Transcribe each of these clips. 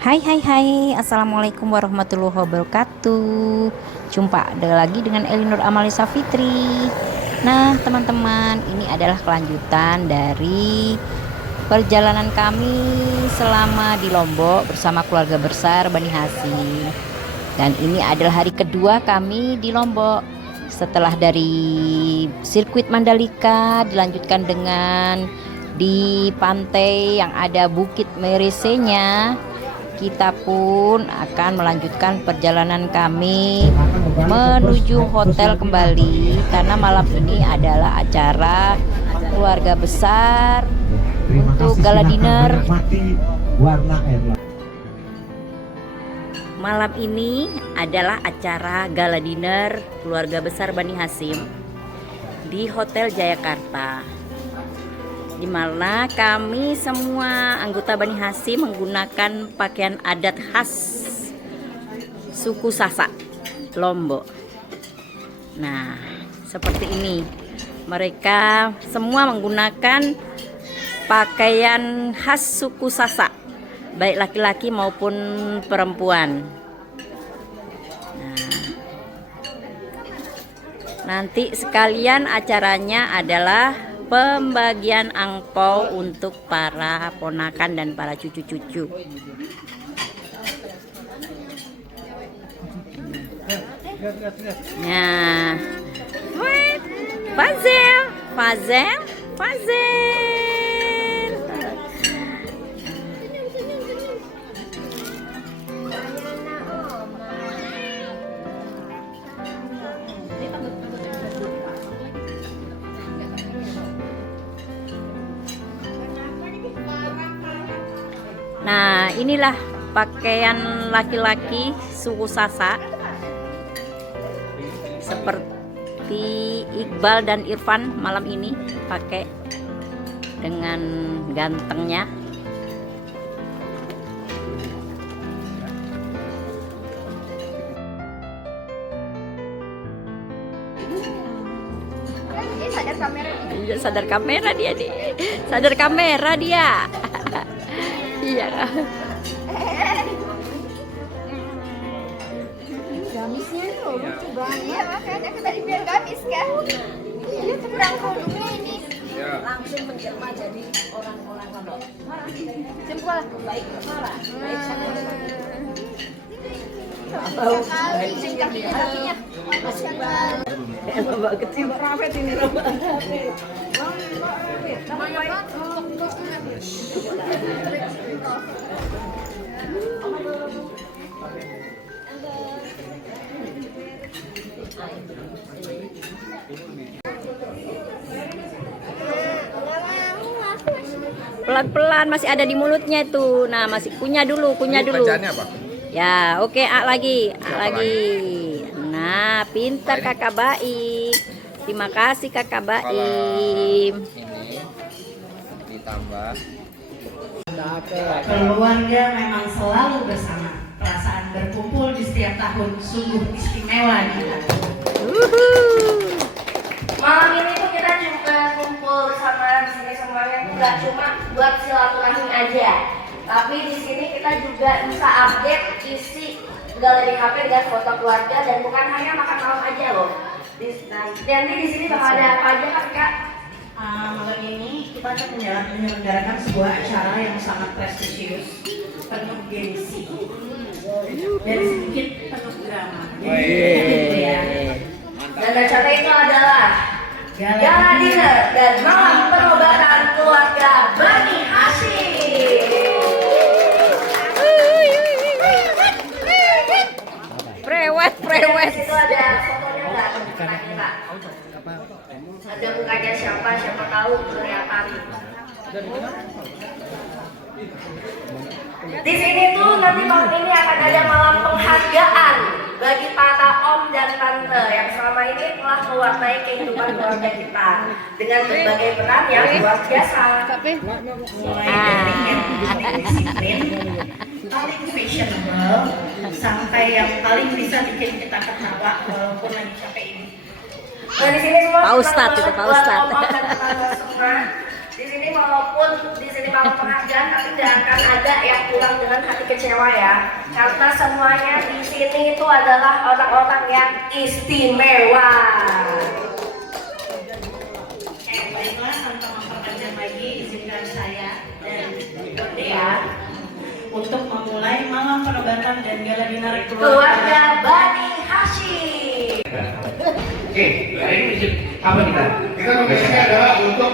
Hai hai hai, Assalamualaikum warahmatullahi wabarakatuh. Jumpa lagi dengan Elinur Amalisa Fitri. Nah teman-teman, ini adalah kelanjutan dari perjalanan kami selama di Lombok bersama keluarga besar Bani Hasyim. Dan ini adalah hari kedua kami di Lombok. Setelah dari sirkuit Mandalika dilanjutkan dengan di pantai yang ada Bukit Meresenya, kita pun akan melanjutkan perjalanan kami menuju hotel kembali karena malam ini adalah acara keluarga besar untuk gala dinner. Malam ini adalah acara gala dinner keluarga besar Bani Hasyim di Hotel Jayakarta, di mana kami semua anggota Bani Hasyim menggunakan pakaian adat khas suku Sasak Lombok. Nah, seperti ini. Mereka semua menggunakan pakaian khas suku Sasak, baik laki-laki maupun perempuan. Nah, nanti sekalian acaranya adalah pembagian angpau untuk para ponakan dan para cucu-cucu. Nah, Fazel. Nah, inilah pakaian laki-laki suku Sasak seperti Iqbal dan Irfan malam ini pakai dengan gantengnya. Sadar kamera dia nih. Sadar kamera dia. Iya. Gamisnya tuh lucu banget. Iya, makanya aku tadi biar gamis kan. Iya, kurang produknya ini. Langsung menjelma jadi orang-orang Lombok. Jempol baik kepala. Baik sekali kakinya. Masya Allah. Mbak kecil Rafet ini Rafet. Pelan-pelan masih ada di mulutnya itu. Nah, masih kunyah dulu. Bacaannya apa? Ya, oke, lagi. Nah, pintar Kakak Baim. Terima kasih Kakak Baim. Ini ditambah. Keluarga memang selalu bersama. Perasaan berkumpul di setiap tahun sungguh istimewa kita. Malam ini tuh kita juga kumpul bersama di sini semuanya tuh nggak cuma buat silaturahmi aja, tapi di sini kita juga bisa update isi galeri HP dengan foto keluarga dan bukan hanya makan malam aja loh. Nanti di sini bakal ada apa aja kan Kak? Malam ini kita akan menyelenggarakan sebuah acara yang sangat prestisius, penuh gengsi, dan sedikit penuh drama. Jadi ya. Dan acara itu adalah gala dinner dan malam penobatan keluarga Bani Hasyim. Prewes. Itu ada fotonya nggak? Mukanya. Ada mukanya siapa tahu kelihatan. Di sini tuh nanti tahun ini akan ada malam penghargaan bagi para om dan tante yang selama ini telah mewarnai kehidupan keluarga kita dengan berbagai peran yang luar biasa. Mulai dari yang disiplin, paling fashionable, sampai yang paling bisa bikin kita ketawa walaupun lagi capek ini. Nah di sini semua Pak Ustadz itu, Pak Ustadz. om dan tante semua. Di sini walaupun di sini malam penghargaan, tapi tidak akan ada yang pulang dengan hati kecewa ya. Karena semuanya di sini itu adalah orang-orang yang istimewa. Baiklah, tanpa memperpanjang lagi, izinkan saya dan Dea untuk memulai malam penobatan dan gala dinner Keluarga Bani Hashim. Oke, hari ini apa kita? Kita nominasinya adalah untuk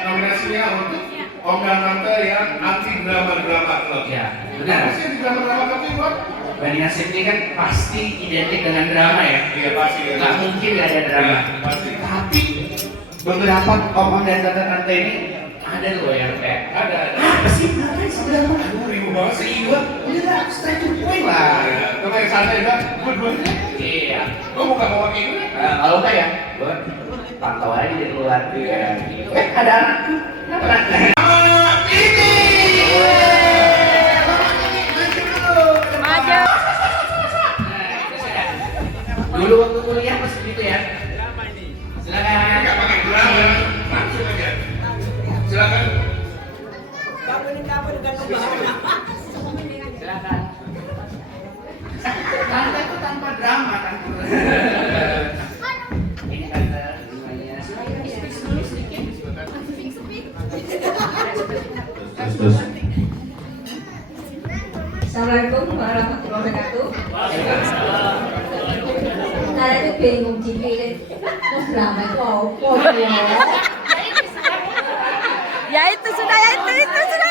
nominasinya untuk Om dan Tante yang anti drama club. Ya, benar. Apa sih anti drama club itu, Bang? Bani Hasyim ini kan pasti identik dengan drama ya. Iya pasti. Nggak mungkin nggak ada drama. Pasti. Tapi beberapa om dan tante-tante ini ada loh yang kayak Ada. apa sih ngapain sih drama? Aduh, ribu banget sih. Serius? Udah lah, straight to the point lah. Coba yang santai, Bang. Gue Iya. Gue bukan mau pakai itu. Kalau enggak ya, gue pantau aja di luar. Iya. Ada anakku. Kenapa? Dulu waktu kuliah masih gitu ya. Silakan. Nggak pakai drama, langsung aja. Silakan. Silakan. Tante itu tanpa drama kan. Ini tante semuanya. Silakan speak dulu sedikit. Assalamualaikum warahmatullahi wabarakatuh. Saya itu bingung dipilih drama itu apa ya? Ya itu sudah, ya itu sudah.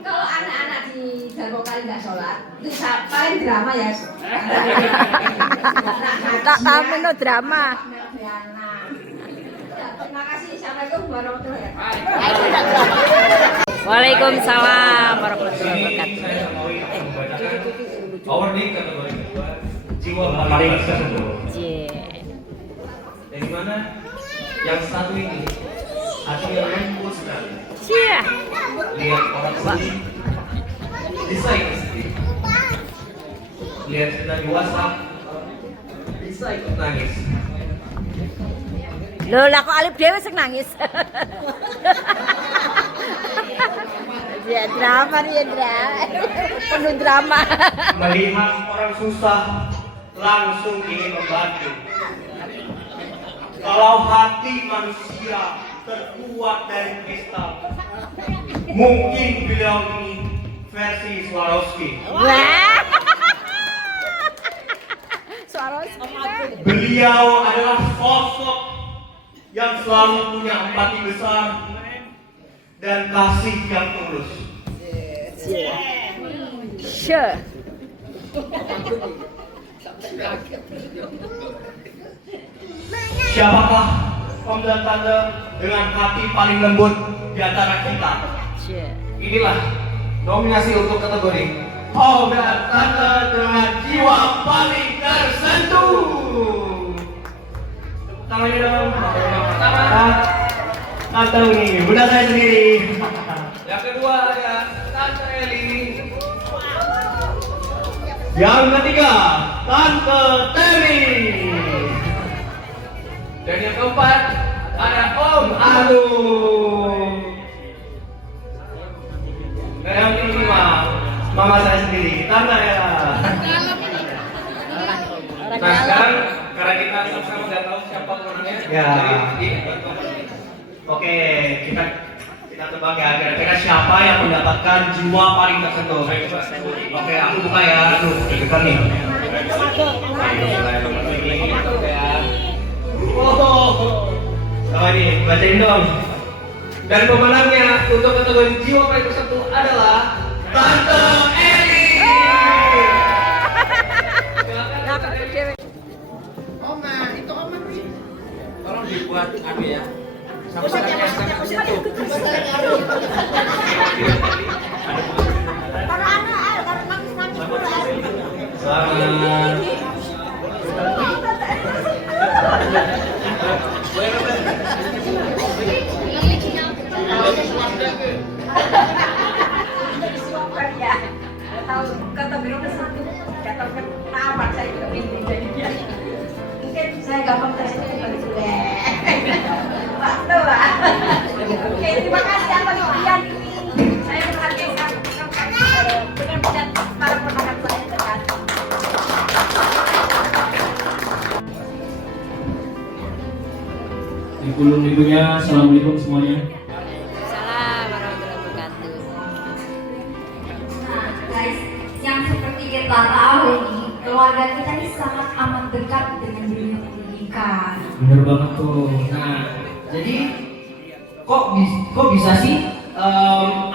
Kalau anak-anak di Darmo Kali nggak sholat, itu siapa yang drama ya? Tak tahu no drama. Terima kasih. Assalamualaikum warahmatullahi wabarakatuh. Waalaikumsalam warahmatullahi wabarakatuh. Our Day kategori kedua jiwa paling tersentuh. Dari mana? Yang satu ini hatinya lembut sekali. Cia. Lihat orang sedih, bisa ikut sedih. Lihat kita di WhatsApp, bisa ikut nangis. Loh lah kok Alif Dewi sing nangis. Ya drama nih drama. Penuh drama. Melihat orang susah, langsung ingin membantu. Kalau hati manusia terkuat dari kristal, mungkin beliau ini versi Swarovski. Wah. Suara Beliau adalah sosok yang selalu punya empati besar dan kasih yang tulus. Sure. Siapakah om dan tante dengan hati paling lembut di antara kita? Sure. Inilah nominasi untuk kategori om dan tante dengan jiwa paling tersentuh. Tangannya dong. Tante ini, bunda saya sendiri. Yang kedua ada Tante Eli. Yang ketiga Tante Teri. Dan yang keempat ada Om Anu. Dan yang kelima mama saya sendiri, Tante Ella. Nah sekarang karena kita sama-sama nggak tahu siapa orangnya, Ya. Oke, kita tebak ya, kira-kira siapa yang mendapatkan jiwa paling tersentuh. Oke, aku buka ya. Aduh, deg-degan nih. Oke ya. Oh, apa ini? Bacain dong. Dan pemenangnya untuk kategori jiwa paling tersentuh adalah Tante Eli. Tolong dibuat anu ya. Selamat. Tahu kata beliau satu, kata kenapa saya tidak bingung jadinya. Mungkin saya gampang tersentuh kali itu. Pak Sebelum ibunya, assalamualaikum semuanya. Salam warahmatullahi wabarakatuh. Nah, guys, yang seperti kita tahu nih, keluarga kita ini sangat amat dekat dengan dunia pendidikan. Bener banget tuh. Nah, jadi kok bisa sih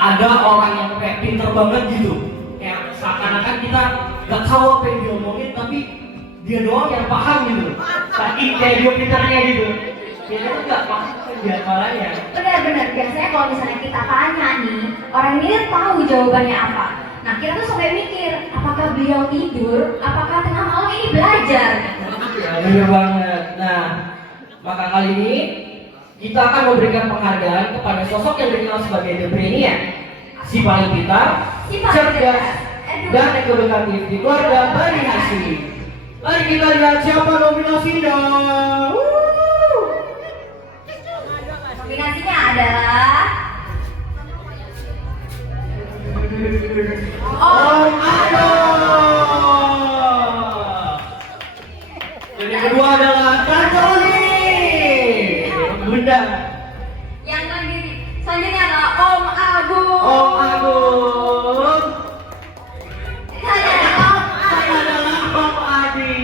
ada orang yang kayak pinter banget gitu? Kayak seakan-akan kita nggak tahu apa yang diomongin, tapi dia doang yang paham gitu. Saking kayak dia pinternya gitu. Dia tuh nggak paham dia malahnya. Benar-benar, biasanya kalau misalnya kita tanya nih, orang ini tahu jawabannya apa. Nah, kita tuh sampai mikir, apakah beliau tidur, apakah tengah malam ini belajar? Ya, bener banget. Nah, maka kali ini kita akan memberikan penghargaan kepada sosok yang dikenal sebagai The Brainiac, si paling pintar, Si paling cerdas, cerdas. dan ekonomis di keluarga Bani Hashim. Mari kita lihat siapa nominasinya. Nominasinya adalah Om Ado. Dan yang kedua adalah Tante Oli, Bunda. yang selanjutnya adalah Om Agung. Om Agung. Selanjutnya adalah Om Saya Adi. adalah Om Adi.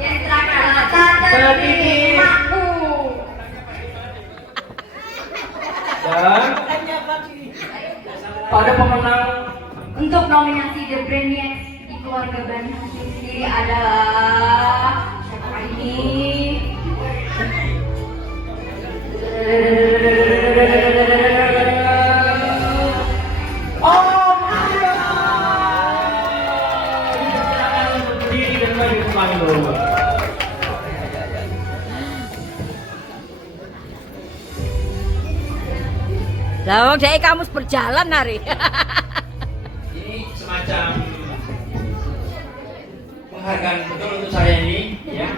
Yang terakhir adalah Tante Titi Makmu. Dan pada pemenang Untuk nominasi The Brainiac di keluarga Bani Hashim sendiri adalah siapa ini? Om Ado. Berdiri dan maju ke panggung. Lah wong dhek kamus berjalan hari. Ini semacam penghargaan betul untuk saya ini, ya.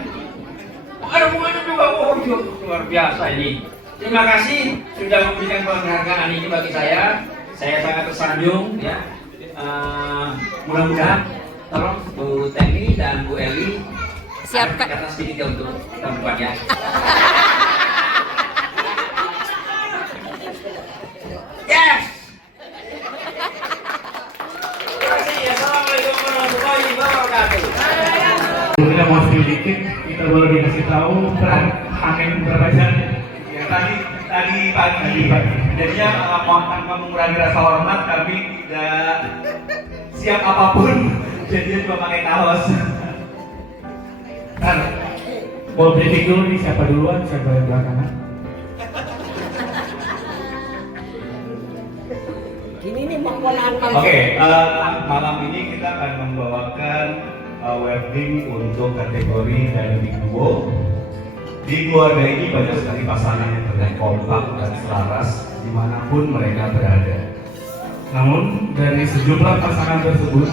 Ada hubungannya juga, oh luar biasa ini. Terima kasih sudah memberikan penghargaan ini bagi saya. Saya sangat tersanjung, ya. Mudah-mudahan tolong Bu Temi dan Bu Eli Siapkan. kata sedikit untuk perempuan ya. Yes. Terima kasih. Assalamualaikum warahmatullahi wabarakatuh. Kita mau sedikit, kita baru dikasih tahu peran Hakim berapa jam? Ya tadi pagi. Jadinya mohon tanpa mengurangi rasa hormat, kami tidak siap apapun. Jadinya cuma pakai kaos. Kan, mau briefing dulu nih siapa duluan, siapa yang belakangan? Oke, malam ini kita akan membawakan wedding untuk kategori dynamic duo. Di keluarga ini banyak sekali pasangan yang terlihat kompak dan selaras dimanapun mereka berada. Namun dari sejumlah pasangan tersebut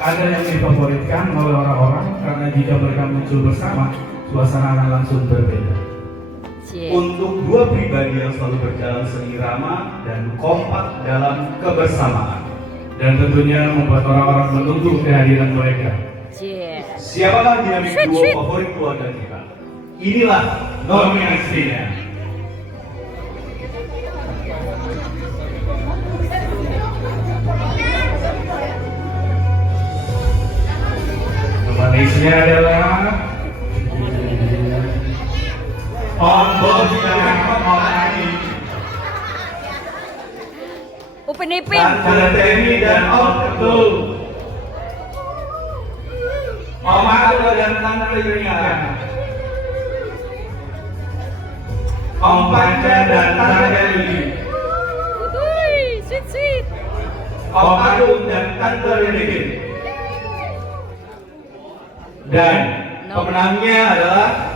ada yang difavoritkan oleh orang-orang karena jika mereka muncul bersama, suasana akan langsung berbeda. Untuk dua pribadi yang selalu berjalan seirama dan kompak dalam kebersamaan, dan tentunya membuat orang-orang menunggu kehadiran mereka. Siapakah dinamik duo favorit keluarga kita? Inilah nominasinya. Nominasinya adalah Om Bobi dan Om Adi, Upin Ipin. Tante Temi dan Om Ketul, Om Ado dan Tante Yunia, Om Panca dan Tante Lili, Sweet. Om Agung dan Tante Lili. Dan pemenangnya adalah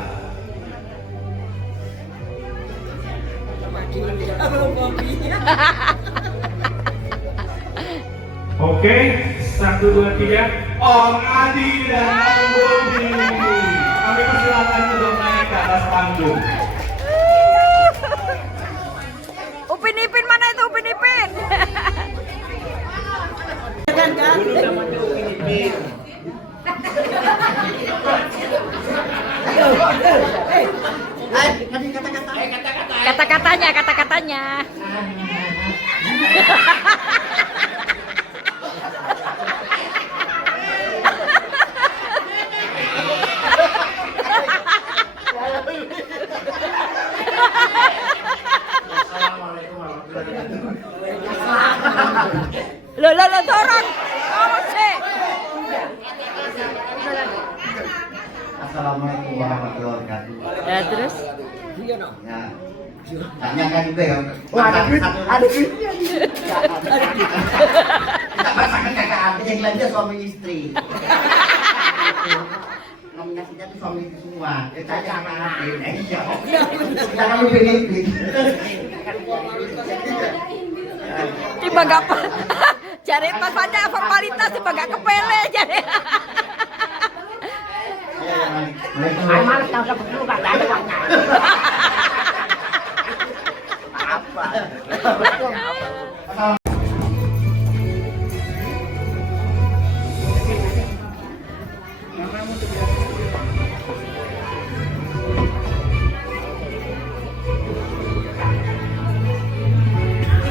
Oke, 1, 2, 3. Om Adi dan Om Bobi. Kami persilakan untuk naik ke atas panggung. Upin Ipin mana itu Upin Ipin? Kata-katanya. Assalamualaikum warahmatullahi wabarakatuh. Lo dorong. Oh, sih. Assalamualaikum warahmatullahi wabarakatuh. Ya, terus? Ya. Tanyakan juga ya. Ada duit. Kita masakan kakak adik yang lainnya suami istri. Nominasinya tuh suami istri semua. Kita kakak adik. Iya. Kita kan lebih lebih. Tiba gak cari pas pada formalitas tiba gak kepele jadi. Amal tahu dapat dulu Kak, ada uangnya. Apa?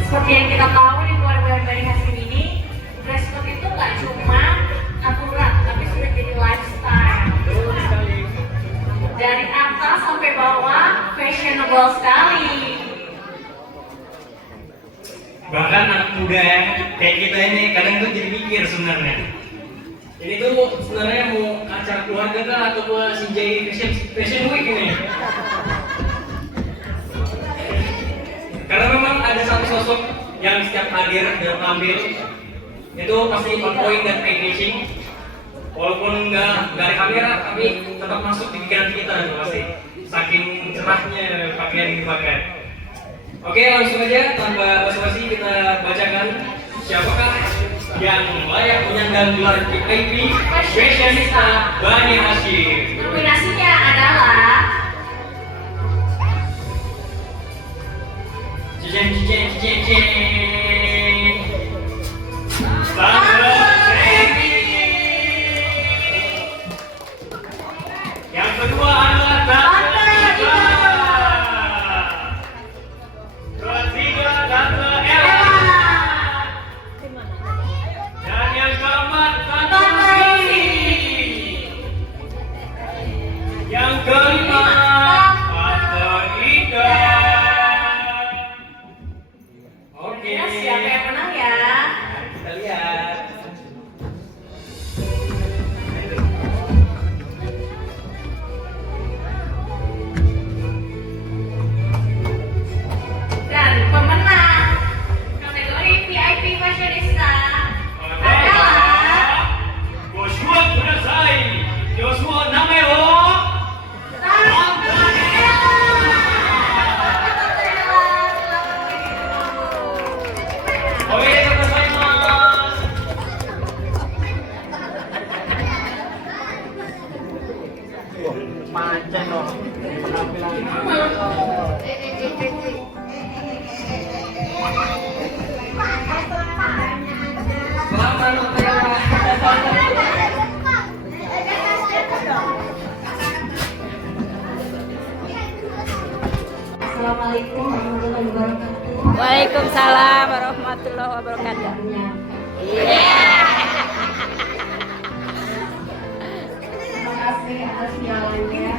Seperti yang kita tahu di bulan-bulan Bani Hasyim ini, dress code itu nggak cuma aturan, tapi sudah jadi lifestyle. Dari atas sampai bawah, fashionable sekali. Bahkan anak muda yang kayak kita ini kadang tuh jadi mikir sebenarnya. Ini tuh sebenarnya mau acara keluarga kah atau buat Sinjai Fashion Week ini? Karena memang ada satu sosok yang setiap hadir dan tampil itu pasti on point dan eye-catching. Walaupun nggak ada kamera, tapi tetap masuk di pikiran kita itu pasti. Saking cerahnya pakaian yang dipakai. Oke, langsung aja tanpa basa-basi kita bacakan siapakah yang layak menyandang gelar VIP Fashionista Bani Hasyim. Nominasinya adalah Cicing. Tante Devi. Yang kedua adalah Tante Ida. Ketiga Tante Ella. Dan yang keempat Tante Susi. Yang kelima Tante Ida. Oke. kira siapa yang menang ya? Kita lihat. Dan pemenang kategori VIP Fashionista adalah Joshua Kudasai, Joshua Nameo. Oke, selesai mas. Pancen loh. Assalamualaikum warahmatullahi wabarakatuh. Waalaikumsalam warahmatullahi wabarakatuh. Terima kasih atas pialanya.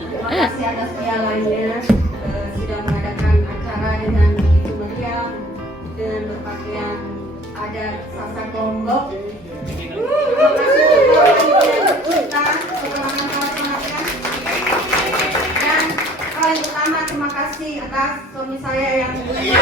Terima kasih atas pialanya. Sudah mengadakan acara dengan begitu meriah dengan berpakaian adat Sasak Lombok. Terima kasih untuk kita kemenangan kelas-kelasnya. Dan paling utama terima kasih atas suami saya yang saya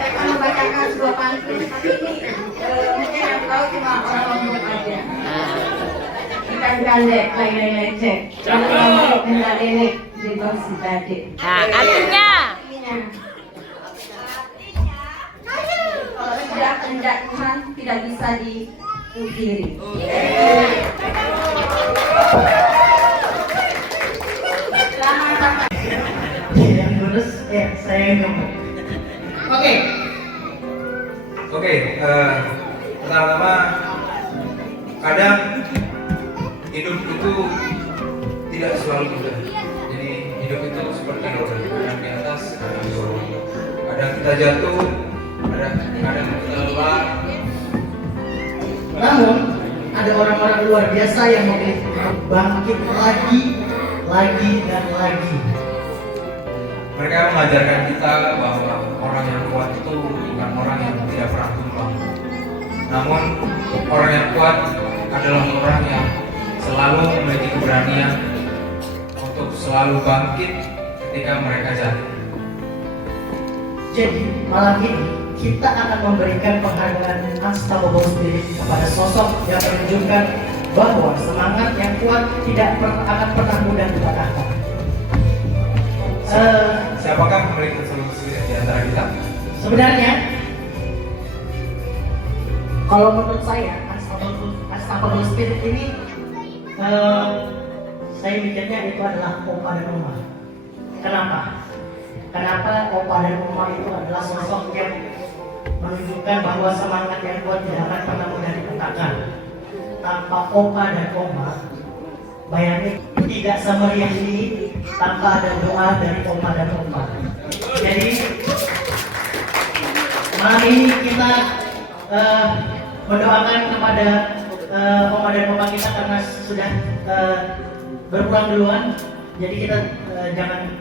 akan membacakan sebuah pantun, tapi ini mungkin yang tahu cuma orang Lombok aja. Ikan gandek, lele lecek, jangan minta nenek di bawah si badik. Nah, artinya Kalau sudah kehendak Tuhan tidak bisa dipungkiri. Saya nunggu. Oke. Oke, pertama-tama kadang hidup itu tidak selalu mudah. Jadi hidup itu seperti roda, kadang di atas, kadang di bawah. Kadang kita jatuh, kadang kita lelah. Namun ada orang-orang luar biasa yang memilih bangkit lagi dan lagi. Mereka mengajarkan kita bahwa orang yang kuat itu bukan orang yang tidak pernah tumbang. Namun orang yang kuat adalah orang yang selalu memiliki keberanian untuk selalu bangkit ketika mereka jatuh. Jadi malam ini kita akan memberikan penghargaan Unstoppable Spirit kepada sosok yang menunjukkan bahwa semangat yang kuat tidak akan pernah mudah dipatahkan. Siapakah pemilik Unstoppable Spirit di antara kita? Sebenarnya, kalau menurut saya Unstoppable Spirit ini, saya mikirnya itu adalah Opa dan Oma. Kenapa? Kenapa Opa dan Oma itu adalah sosok yang menunjukkan bahwa semangat yang kuat tidak akan pernah mudah dipatahkan. Tanpa Opa dan Oma, bayangin tidak semeriah ini tanpa ada doa dari Opa dan Oma. Jadi malam ini kita mendoakan kepada Oma dan Opa kita karena sudah berpulang duluan. Jadi kita jangan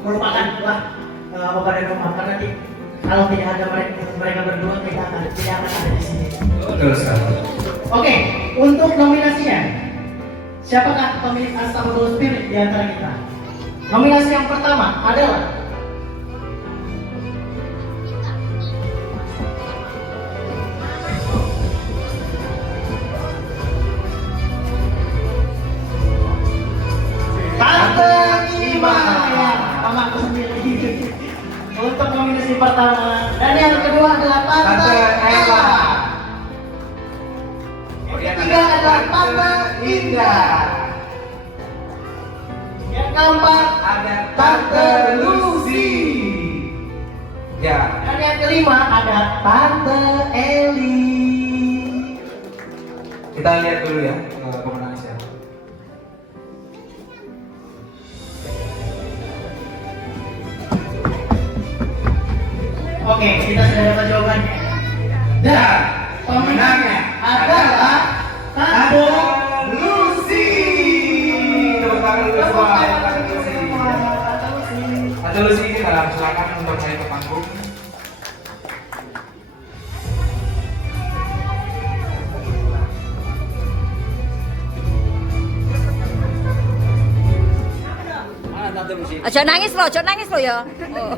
melupakan Opa dan Oma karena kalau tidak ada mereka berdua tidak akan ada di sini. Betul sekali. Oke, untuk nominasinya, siapakah pemilik Unstoppable Spirit di antara kita? Nominasi yang pertama adalah Tante Ima, mamaku sendiri. Untuk nominasi pertama, dan yang kedua adalah Tante Ella. Yang ketiga adalah Tante Indah. Yang keempat ada Tante Lucy. Ya. Dan yang kelima ada Tante Eli. Kita lihat dulu ya pemenangnya siapa. Oke, kita sudah dapat jawabannya. Dan pemenangnya adalah Tante Lucy. Tepuk tangan dulu semua. Tante Lucy ini silakan untuk naik ke panggung. Ojo nangis lo ya. Oh.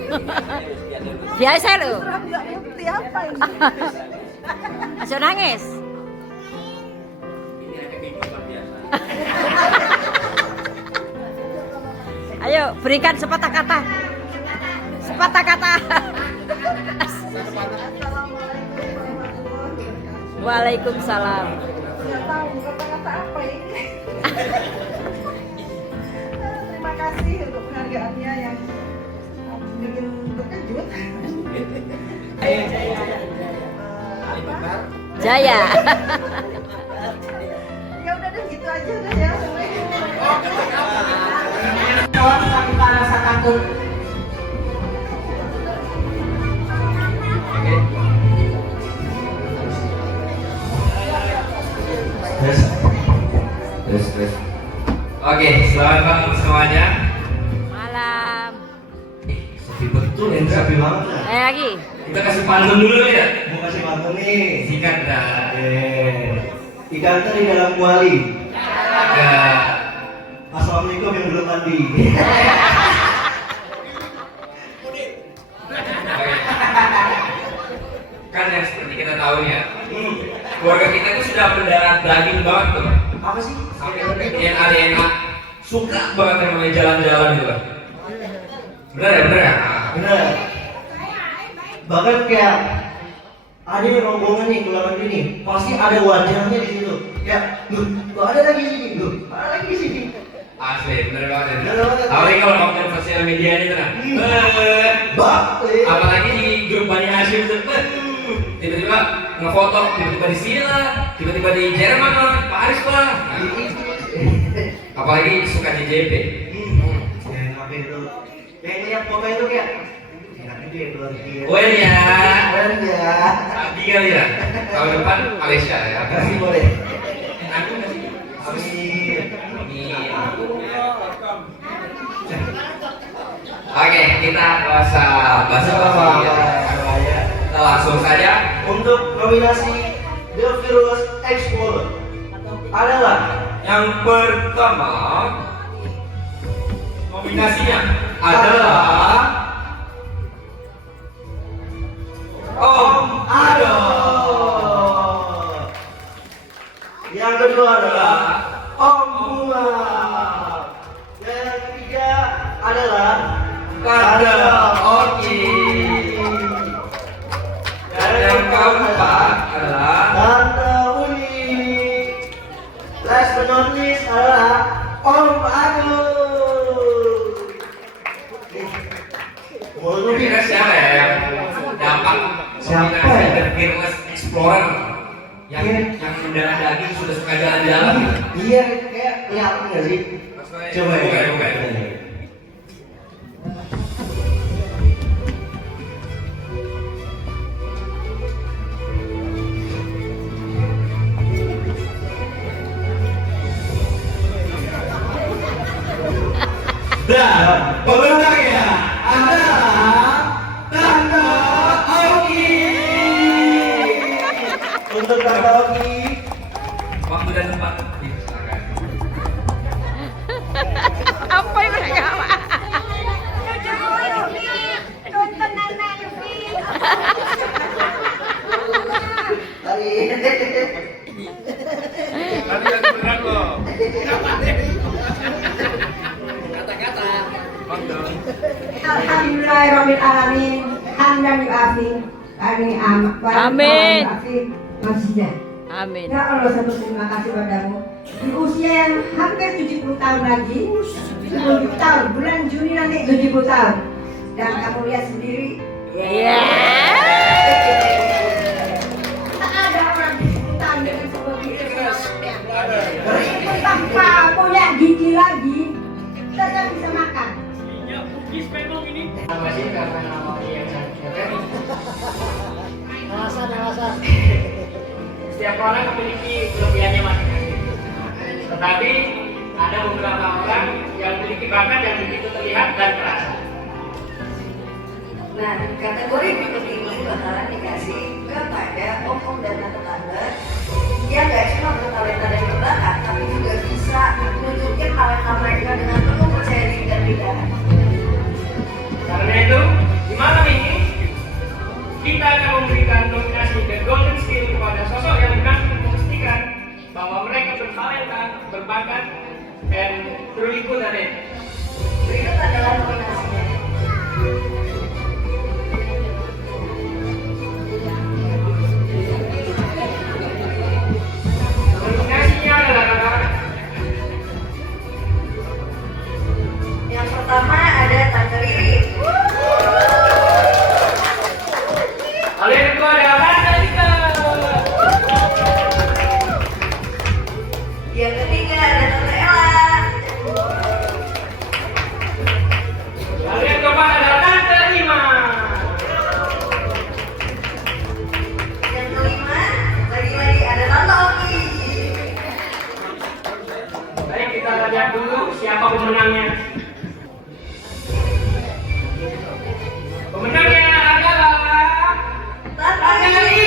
Biasa lo. Ojo nangis. Ayo berikan sepatah kata. Sepatah kata. Waalaikumsalam. Nggak tahu kata-kata apa ini. Terima kasih untuk penghargaannya yang bikin terkejut. Jaya. Ya udah deh gitu aja udah ya. Jawab tanpa rasa takut. Terus. Oke, selamat malam semuanya. Malam. Sepi betul ya, Sapi banget ya. Lagi. Kita kasih pantun dulu ya. Mau kasih pantun nih. Singkat dah. Ikan teri dalam kuali. Agak. Assalamualaikum yang belum mandi. Kan yang seperti kita tahu ya, keluarga kita itu sudah mendarah daging banget tuh. Apa sih? Sampai yang arena suka banget yang namanya jalan-jalan gitu kan. Bener ya, bener ya. Bener. Bahkan kayak ada yang rombongan nih keluar negeri nih, pasti ada wajahnya di situ. Ya, ada lagi di sini, ada lagi di sini. Asli, bener banget. Bener banget. Apalagi kalau konten sosial media itu nah. Apalagi di grup Bani Hashim itu. Tiba-tiba ngefoto, tiba-tiba di sini lah, tiba-tiba di Jerman lah, Paris lah. Apalagi suka di JP. Yang apa itu? Yang lihat foto itu kayak enak itu ya keluar dia. Well ya. Well ya. Sabi kali ya. Tahun depan Malaysia ya. Kasih boleh. Aku kasih. Amin. Oke, kita nggak usah basa-basi ya. Kita langsung saja. Untuk nominasi The Virus Explorer adalah Yang pertama nominasinya adalah Om Ado. Yang kedua adalah Om Bunga. Yang ketiga adalah Kada Oki. Dan yang keempat adalah Tante Uli. Last but not least adalah Om Ado. kira-kira siapa ya yang dapat Siapa nominasi ya? The Fearless Explorer yang mendarah daging sudah suka jalan di dalam. Iya, kayak kelihatan nggak sih? Coba ya. Bukan. Dan pemenangnya adalah Tante Oki. Untuk Tante Oki, Waktu dan tempat. Silakan. Apa yang mereka tadi Nanti yang beneran loh. Alhamdulillahirrahmanirrahim. Hamdan yu'afi. Amin. Masjidah. Amin. Ya Allah, satu terima kasih padamu. Di usia yang hampir 70 tahun lagi, 70 tahun, bulan Juni nanti 70 tahun. Dan kamu lihat sendiri, Iya. tak ada orang 70 tahun dengan seperti itu. Tanpa punya gigi lagi, tetap bisa makan. Nama sih karena nama yang saya Setiap orang memiliki kelebihannya masing-masing. Tetapi ada beberapa orang yang memiliki bakat yang begitu terlihat dan terasa. Nah, kategori berikut ini bakalan dikasih kepada om-om dan tante-tante yang gak cuma bertalenta dan berbakat, tapi juga bisa menunjukin talenta mereka dengan penuh percaya diri dan bidang. Karena itu, di malam ini kita akan memberikan nominasi The Golden Skill kepada sosok yang berhasil membuktikan bahwa mereka bertalenta, berbakat, dan truly good at it. Berikut adalah nominasinya. Nominasinya adalah Yang pertama ada Tante Riri. Lalu yang kedua adalah Tante Rika. Yang ketiga ada Tante Ella. Lalu yang keempat adalah Tante Rima. Yang kelima lagi-lagi ada Tante Oki. Baik, kita lihat dulu siapa pemenangnya. Pemenangnya adalah Tante Rika. Riri.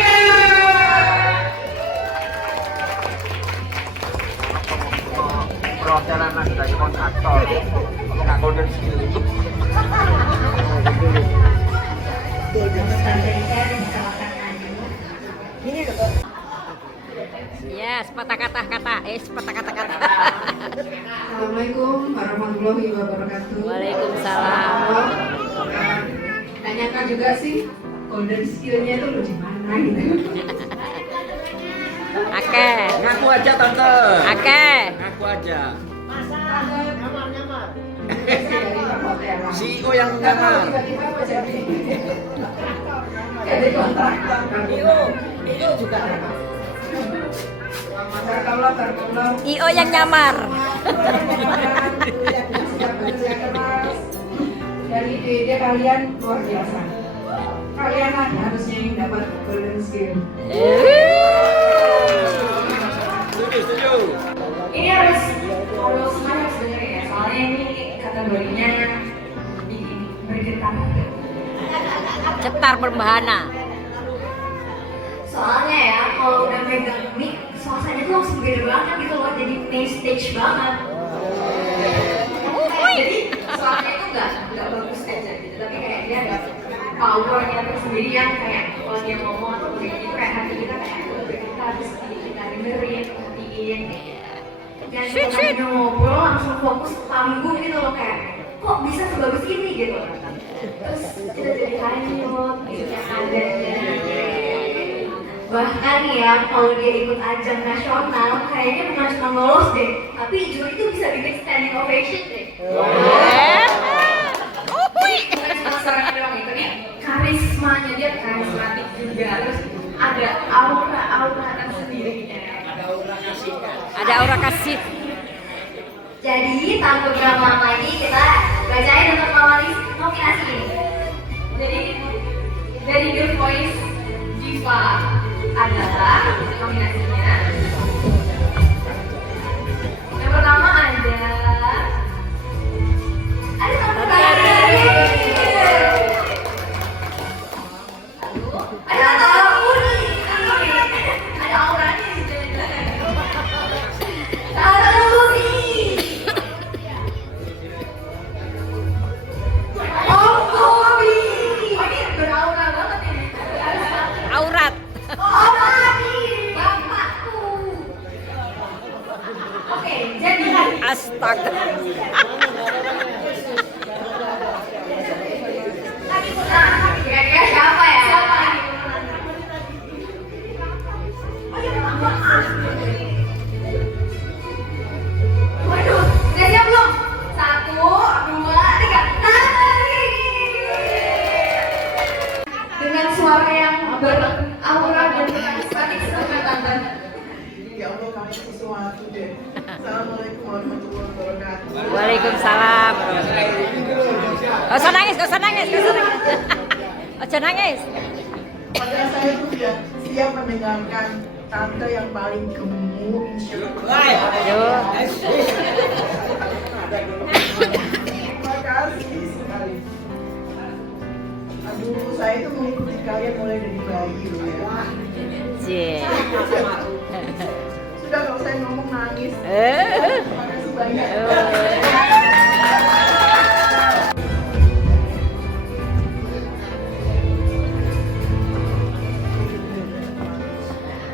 Perwakilan dari kontraktor. Nggak golden skill itu. Ya, sepatah kata-kata. Sepatah kata-kata. Assalamualaikum warahmatullahi wabarakatuh. Waalaikumsalam. Tanyakan juga sih golden skillnya itu lu di mana gitu. Oke. Ngaku aja tante. Oke. Ngaku aja. Tante dari perhotelan. CEO yang Nggak tahu nyamar. tiba-tiba kok jadi kontraktor. Itu juga ada. Barakallah. IO yang nyamar. Yang sudah bekerja keras. Dan ide-ide kalian luar biasa. Kalian harusnya yang dapat golden skill. Setuju. Ini harus semangat sebenarnya ya, soalnya ini kategorinya bikin bergetar. Cetar berbahana. Soalnya ya, kalau udah megang mic, suasananya tuh langsung beda banget gitu loh, jadi main stage banget. Jadi suaranya itu nggak bagus aja gitu, tapi kayak dia ada powernya tersendiri yang kayak kalau dia ngomong atau kayak gitu kayak hati kita kayak kita harus kita dengerin, perhatiin. Dan kalau dia ngobrol langsung fokus ke panggung gitu loh, kayak kok bisa sebagus ini gitu. Terus kita jadi hanyut, gitu ada. Bahkan ya, kalau dia ikut ajang nasional, kayaknya bukan cuma lolos deh, tapi juri itu bisa bikin standing ovation deh. Bukan cuma suaranya doang itu nih, karismanya dia karismatik juga, terus ada aura tersendirinya. Ada aura kasih. Jadi tanpa berlama lagi kita bacain untuk mengawali nominasi ini. Jadi dari The Voice Diva adalah nominasinya. Yang pertama ada Tante Riri. Ada Uni. Ada auranya di jalan-jalan. Tante Uni. Om Kobi. Oh, ini beraura banget ini. Aurat. Oh, Adi, bapakku. Oke, jadi Astaga. kira-kira siapa ya? Oh, ya, maaf. Waduh, udah siap belum? 1, 2, 3. Dengan suara yang beraura dan karismatik seperti Tante. Ya Allah, kami sesuatu deh. Assalamualaikum warahmatullahi wabarakatuh. Waalaikumsalam. Gak usah nangis, gak usah nangis, gak usah nangis. Gak usah nangis. Padahal saya tuh sudah siap mendengarkan tante yang paling gemuk, insyaallah. Aduh. Terima kasih sekali. Aduh, saya itu mengikuti kalian mulai dari bayi loh ya. Cie. Sudah kalau saya ngomong nangis. Terima kasih banyak.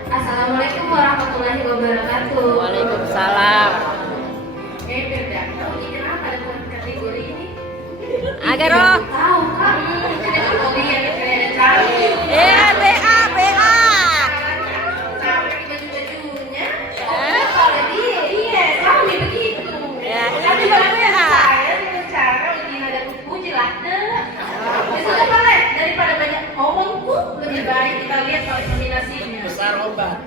Assalamualaikum warahmatullahi wabarakatuh. Waalaikumsalam. Beda. Tahu ini kenapa dalam kategori ini? Agar roh. Tahu kan? Ada pembelian, ada cari. BA, BA. Sampai di baju-bajunya. Kalau dia tahu dia begitu. Ya, Tapi ini kalau BA. saya dengan cara lebih ada puji lah. Ya sudah boleh, daripada banyak ngomongku lebih baik kita lihat kalau nominasinya. Besar obat.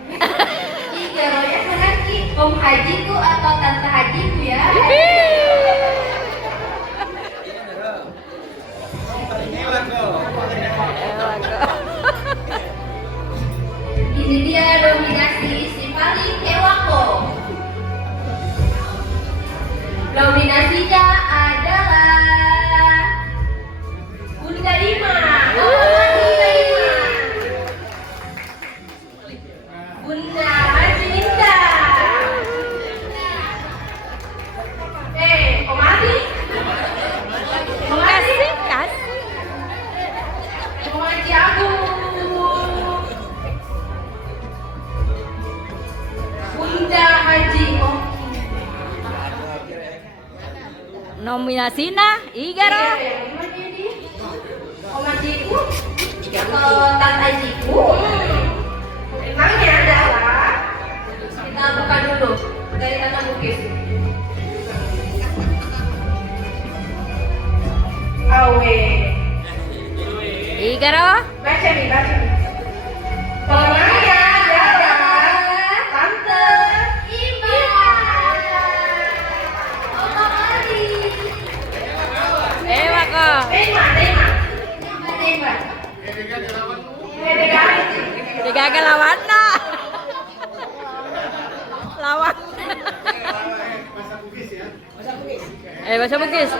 Iya, rohnya kan Om Hajiku atau Tante Hajiku ya. Ini dia nominasi si paling Ewako. Nominasinya adalah Bunda Ima. Bunda Ima. Bunda Hajiinda. Om Adi. Om Adi. Kasih. Om Haji Agung. Bunda Haji Oki. Nominasinya Igaro. Om Hajiku atau Tante Hajiku. Emangnya adalah kita buka dulu dari Tante Bukis. Igaro. Baca nih, baca nih. Pemenangnya adalah Tante Ima. Oma Mari. Mako. Tema. Tiga ke lawan na. Lawan. Bahasa Bugis.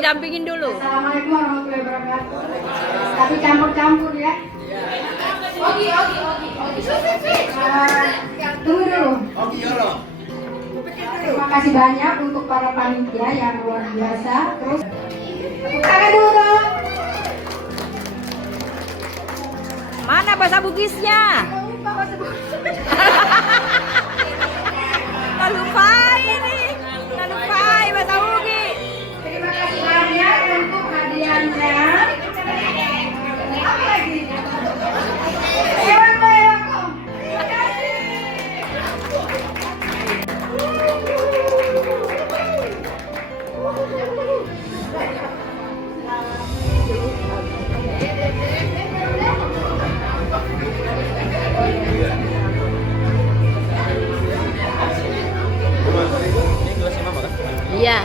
Dampingin dulu. Assalamualaikum warahmatullahi wabarakatuh. Tapi campur-campur ya. Ogi. Tunggu dulu. Terima kasih banyak untuk para panitia yang luar biasa. Terus tepuk tangan dulu dong. Mana bahasa Bugisnya? Lupai bahasa Bugis. Terima kasih banyak untuk hadiahnya. Apa lagi? Iya.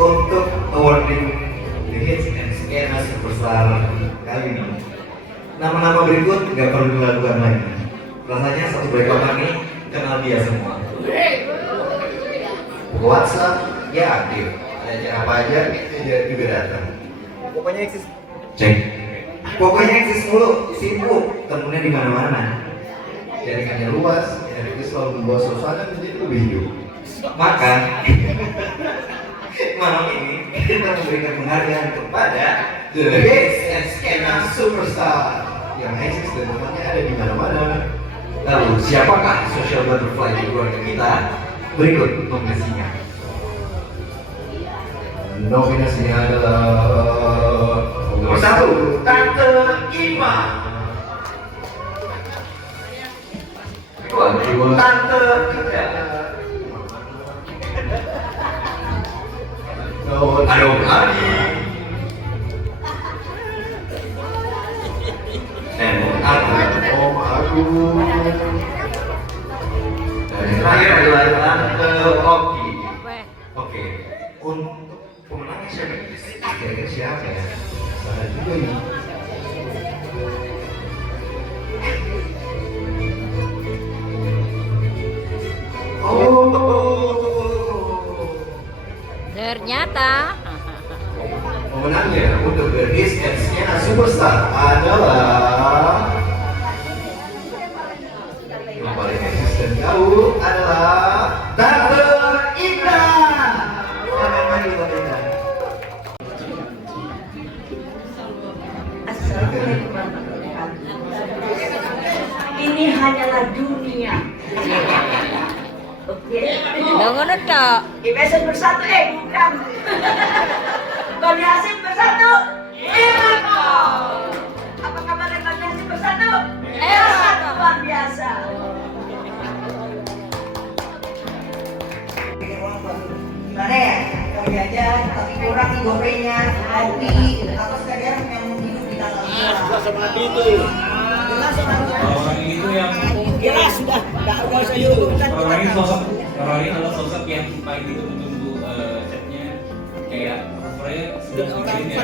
Untuk awarding the hits and skena superstar kali ini, nama-nama berikut nggak perlu dilakukan lagi. Rasanya satu breakout ini kenal dia semua. WhatsApp ya aktif, ada acara apa aja dia juga datang. Pokoknya eksis. Cek. Pokoknya eksis mulu, sibuk, temennya di mana-mana. Jaringannya luas, energi selalu membawa suasana menjadi lebih hidup. Maka malam ini kita memberikan penghargaan kepada The Hits and Skena Superstar yang eksis dan temannya ada di mana-mana. Lalu siapakah social butterfly di keluarga kita? Berikut nominasinya. Nominasinya adalah nomor 1, Tante Ima. Kedua, Tante Ida. Nomor 3, Adi. Dan Om Agung. Dan yang terakhir adalah Tante Oki. Oke, untuk pemenangnya siapa? Kira-kira siapa ya? Salah juga ini. Ternyata Pemenangnya untuk The Hits and Skena Superstar adalah yang paling eksis dan gaul adalah Tante Ida. Selamat pagi Tante Ida. Assalamualaikum warahmatullahi wabarakatuh. Ini hanyalah dunia. Oke. ngono tok. Imesan bersatu, bukan. Bani Hasim bersatu. Eko. Apa kabar Bani Hasim bersatu? Eko. Luar biasa. Gimana ya? Kali aja, tapi kurang nih gorengnya, kopi, atau sekalian yang hidup di dalam Orang itu yang jelas sudah, nggak usah diurutan. orang ini adalah sosok yang paling ditunggu chatnya kayak pokoknya sudah mikirin ya.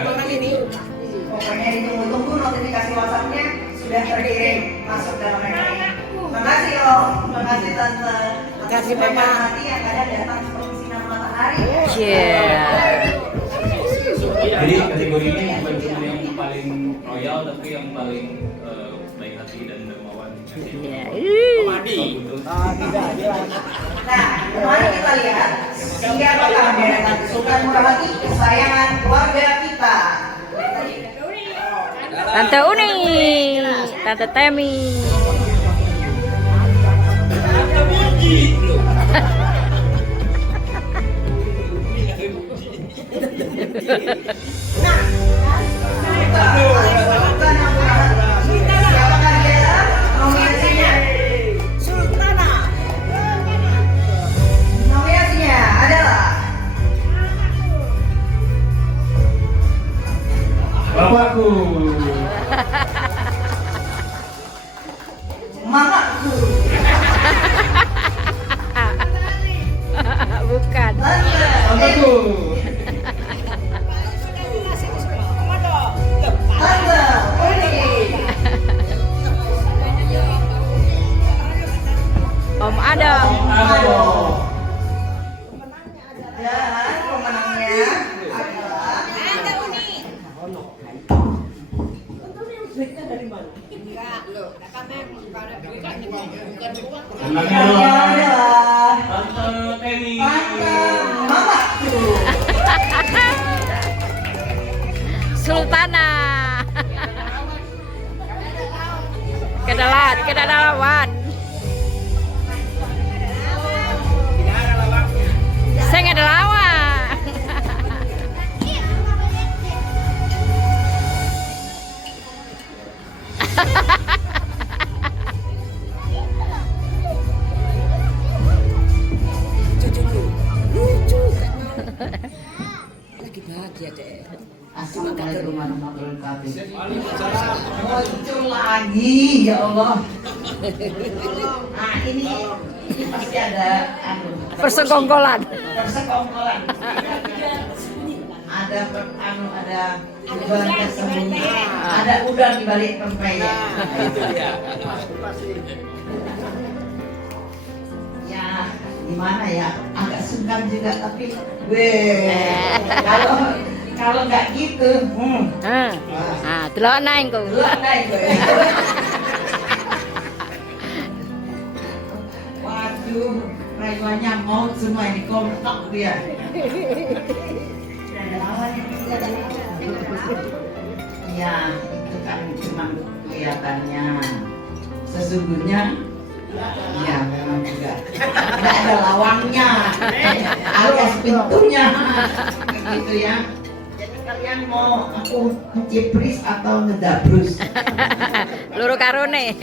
Pokoknya ditunggu-tunggu notifikasi WhatsApp-nya sudah terkirim masuk dalam rekening. Makasih Om, makasih Tante. Makasih Mama. Nanti yang ada datang seperti sinar matahari. Jadi kategori ini bukan cuma yang paling royal tapi yang paling baik hati dan dermawan. Nah, mari kita lihat siapakah deretan kesukaan murah hati kesayangan keluarga kita. Tante Uni, Tante Temi. Siapakah dia? Nominasinya? Nominasinya adalah Bapakku Mamaku. Bukan. Tanteku. Tante, Uni. Om Adam. Aduh. Dan pemenangnya adalah Menangnya adalah Tante Temi. Mamaku. Sultana. Kedalawan. Saya nggak ada lawan. Assalamualaikum warahmatullahi wabarakatuh. Muncul lagi, ya Allah. Nah ini pasti ada Persekongkolan. persekongkolan. Ada ada udang tersembunyi, ada udang di balik pempek. Ya, gimana ya? Agak sungkan juga tapi, kalau nggak gitu, Delok naik kok. lu naik gue. Waduh, rayuannya mau semua ini kompak dia. Ya, itu kan cuma kelihatannya. Sesungguhnya, ya memang juga nggak ada lawangnya, alias pintunya, gitu ya. Jadi kalian mau aku ngecipris atau ngedabrus? Luru karone.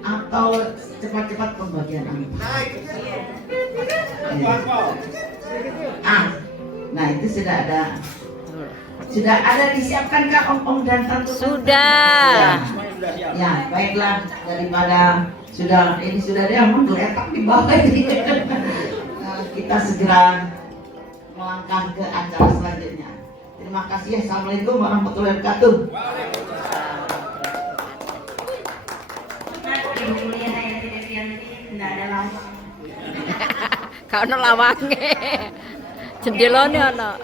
Atau cepat-cepat pembagian angpao? Nah itu sudah ada disiapkan kah om dan tante? Sudah. Ya baiklah, daripada ini sudah ada yang menggeletak di bawah ini. Kita segera melangkah ke acara selanjutnya. Terima kasih. Assalamualaikum warahmatullahi wabarakatuh. Kau no lawange. Jendelane ana.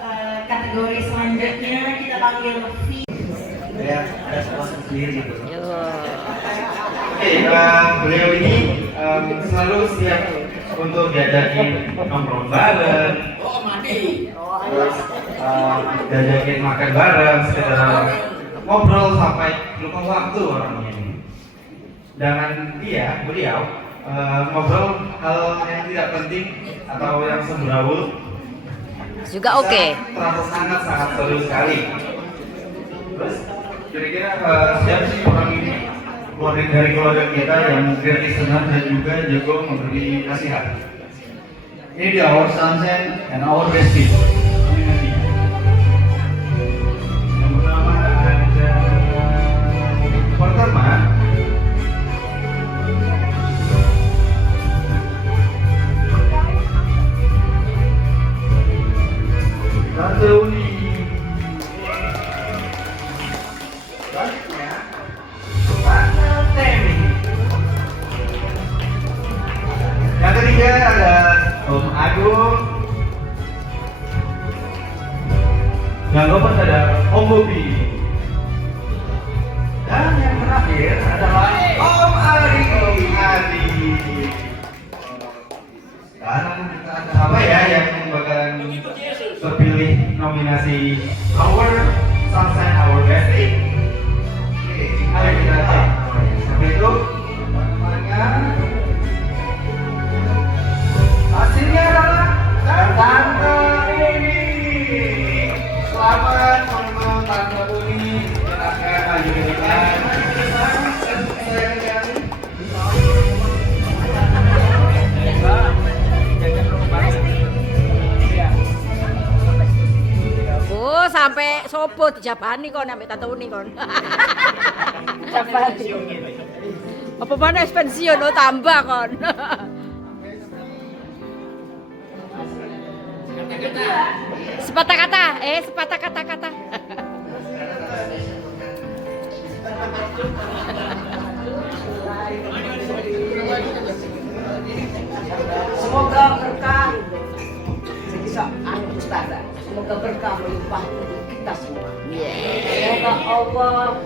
Kategori selanjutnya kita panggil V. Ya, ada suasana sendiri gitu. Yo. Oke, beliau ini selalu siap untuk diajakin nongkrong bareng, terus diajakin makan bareng, sekedar ngobrol sampai lupa waktu orangnya ini. Dengan beliau ngobrol hal yang tidak penting atau yang sembarangan Juga oke. terasa sangat seru sekali. Terus kira-kira siapa sih orang ini dari keluarga kita yang kreatif senang dan juga jago memberi nasihat. Ini dia our sunshine and our bestie community. Yang pertama ada Tante Uni. Selanjutnya Tante Temi. Yang ketiga ada Om Agung. Yang keempat ada Om Bobi. Dan yang terakhir adalah Om Ari. Sekarang kita ada apa ya yang bakalan terpilih nominasi Our Sunshine Our Bestie. Oke, ayo kita cek. Sampai itu namanya hasilnya adalah Tante Uni. Selamat teman-teman Tante Uni. Silakan maju ke depan. Sampai sampai sopo dijabani kon ambek tante Uni kon. Jabani. Apa mana pensiun lo tambah kon. Sepatah kata. Semoga berkah. Bisa Ustazah. Semoga berkah melimpah untuk kita semua. Semoga Allah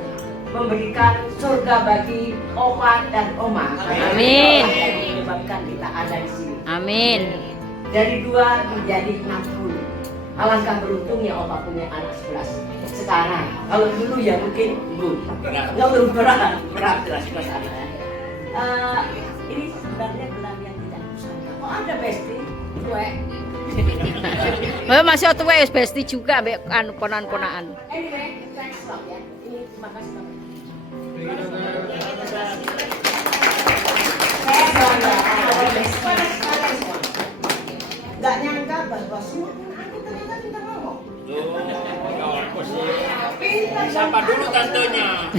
memberikan surga bagi Oma dan Oma. Amin. Menyebabkan kita ada di sini. Amin. Dari 2 menjadi 60. Alangkah beruntungnya Oma punya anak 11. Sekarang, kalau dulu ya mungkin belum berat jelas anak. Ini sebenarnya gelar yang tidak disangka. Kok ada Besti? Kue. Masih tuwe wis besti juga ambek anu ponan-ponaan. Anyway, thanks a lot ya. Ini terima kasih banyak. Saya bangga ada Besti kalian semua. Gak nyangka bahwa semua aku ternyata pintar ngomong. Siapa dulu tantenya?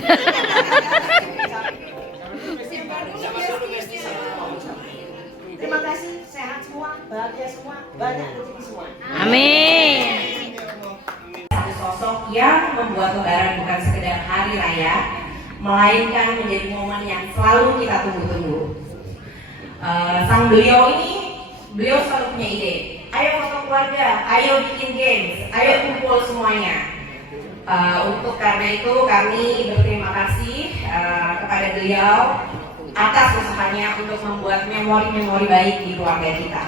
Terima kasih, sehat semua, bahagia semua, banyak rezeki semua. Amin. Satu sosok yang membuat Lebaran bukan sekedar hari raya, melainkan menjadi momen yang selalu kita tunggu-tunggu. Sang beliau selalu punya ide. Ayo foto keluarga, ayo bikin games, ayo kumpul semuanya. Untuk karena itu kami berterima kasih kepada beliau atas usahanya untuk membuat memori-memori baik di keluarga kita.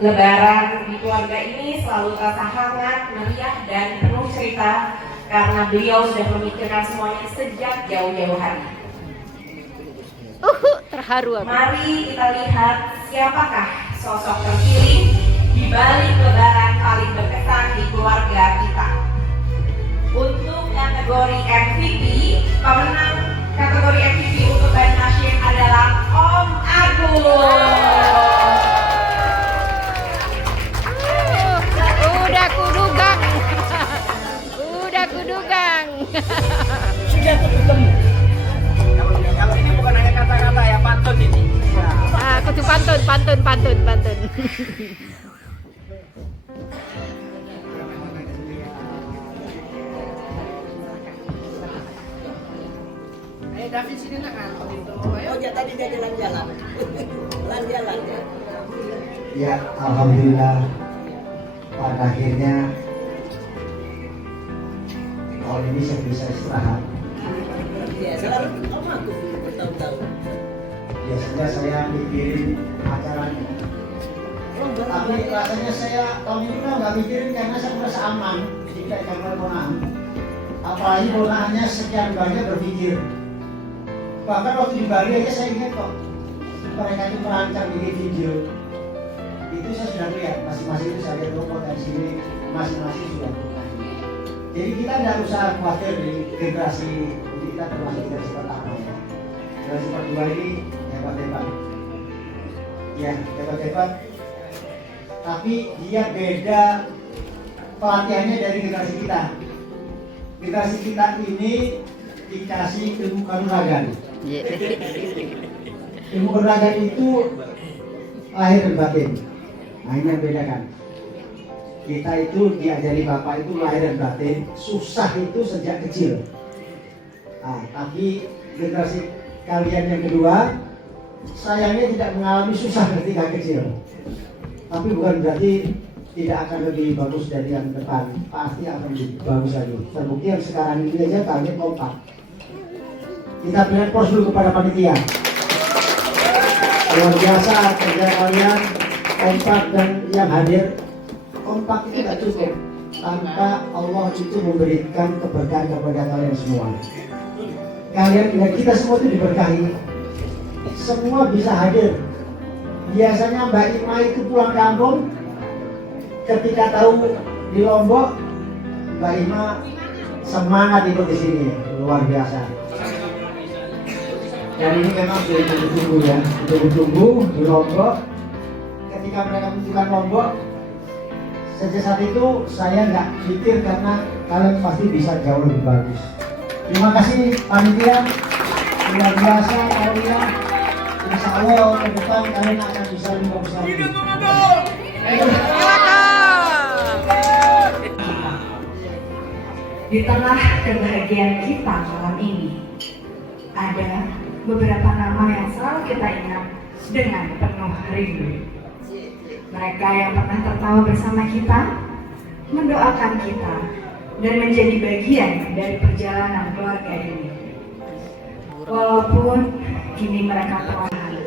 Lebaran di keluarga ini selalu terasa hangat, meriah, dan penuh cerita karena beliau sudah memikirkan semuanya sejak jauh-jauh hari. Terharu aku. Mari kita lihat siapakah sosok terpilih di balik Lebaran paling berkesan di keluarga kita. Untuk kategori MVP, pemenang kategori MVP untuk Band Nasyid adalah Om Agung. Udah kudugang. Sudah ketemu. Kalau ini bukan hanya kata-kata ya, pantun ini. Kudu pantun. David sini nak kan? Oh ya tadi dia jalan-jalan. Jalan-jalan ya. Ya, alhamdulillah pada akhirnya tahun ini saya bisa istirahat. Ya, selalu Om aku bertahun-tahun. Biasanya saya mikirin acaranya. Tapi rasanya saya tahun ini nggak mikirin karena saya merasa aman. Tidak karena bonaan. Apalagi bonaannya sekian banyak berpikir. Bahkan waktu di Bali aja saya ingat kok mereka itu merancang bikin video. Itu saya sudah lihat masing-masing itu saya lihat potensi ini masing-masing sudah punya. Jadi kita tidak usah khawatir di generasi kita termasuk generasi pertama ya. Generasi kedua ini hebat-hebat. Ya hebat-hebat. Tapi dia beda pelatihannya dari generasi kita. Generasi kita ini dikasih ilmu kanuragan. Ilmu kanuragan itu lahir dan batin. Nah ini yang bedakan. Kita itu diajari bapak itu lahir dan batin, susah itu sejak kecil. Nah, tapi generasi kalian yang kedua, sayangnya tidak mengalami susah ketika kecil. Tapi bukan berarti tidak akan lebih bagus dari yang depan, pasti akan lebih bagus lagi. Terbukti yang sekarang ini aja kalian kompak. Kita berikan pros dulu kepada panitia. Luar biasa kerja kalian, kompak dan yang hadir. Kompak itu tidak cukup tanpa Allah itu memberikan keberkahan kepada kalian semua. Kalian dan kita semua itu diberkahi. Semua bisa hadir. Biasanya Mbak Ima itu pulang kampung ketika tahu di Lombok, Mbak Ima semangat ikut di sini, luar biasa. Dan ini memang sudah ditunggu ya, ditunggu di Lombok. Ketika mereka menunjukkan Lombok, sejak saat itu saya nggak pikir karena kalian pasti bisa jauh lebih bagus. Terima kasih panitia, luar biasa kalian. Insya Allah ke depan kalian akan bisa lebih bagus lagi. Di tengah kebahagiaan kita malam ini, ada beberapa nama yang selalu kita ingat dengan penuh rindu. Mereka yang pernah tertawa bersama kita, mendoakan kita, dan menjadi bagian dari perjalanan keluarga ini. Walaupun kini mereka perlahan.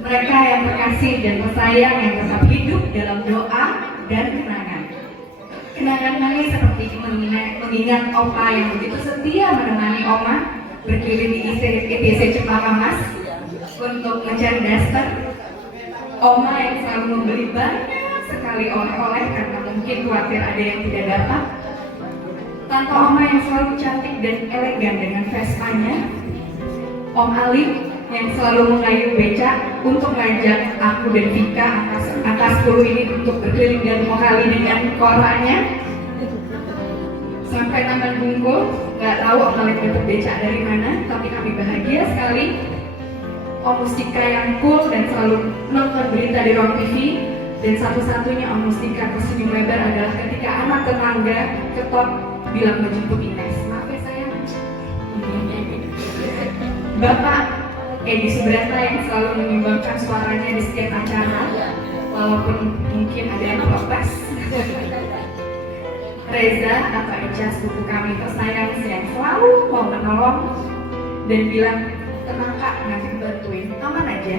Mereka yang terkasih dan tersayang yang tetap hidup dalam doa dan kenangan. Kenangan manis seperti mengingat Opa yang begitu setia menemani Oma berkeliling di ITC Cempaka Mas untuk mencari daster. Oma yang selalu membeli banyak sekali oleh-oleh karena mungkin khawatir ada yang tidak dapat. Tante Oma yang selalu cantik dan elegan dengan Vespa-nya. Om Ali yang selalu mengayuh becak untuk ngajak aku dan Vika angka 10 ini untuk berkeliling dan kali dengan koranya. Sampai Taman Bungkul, nggak tahu Om Ali dapat becak dari mana, tapi kami bahagia sekali. Om Mustika yang cool dan selalu nonton berita di Ruang TV. Dan satu-satunya Om Mustika tersenyum lebar adalah ketika anak tetangga ketok bilang menjemput Ines. Maaf ya sayang. Bapak Edi Subrata yang selalu menyumbangkan suaranya di setiap acara, walaupun mungkin ada yang protes. Reza atau Eca, sepupu kami tersayang yang selalu mau menolong dan bilang, tenang kak, nanti bantuin, aman aja.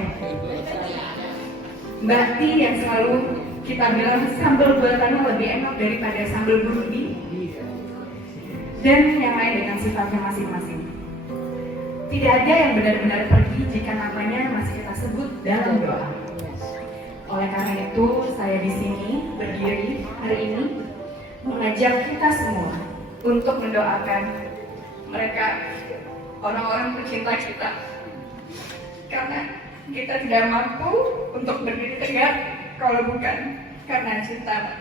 Mbak Ti yang selalu kita bilang sambal buatannya lebih enak daripada sambal Burundi, dan yang lain dengan sifatnya masing-masing. Tidak ada yang benar-benar pergi jika namanya masih kita sebut dalam doa. Oleh karena itu, saya di sini berdiri hari ini mengajak kita semua untuk mendoakan mereka, orang-orang pecinta kita. Karena kita tidak mampu untuk berdiri tegak kalau bukan karena cinta.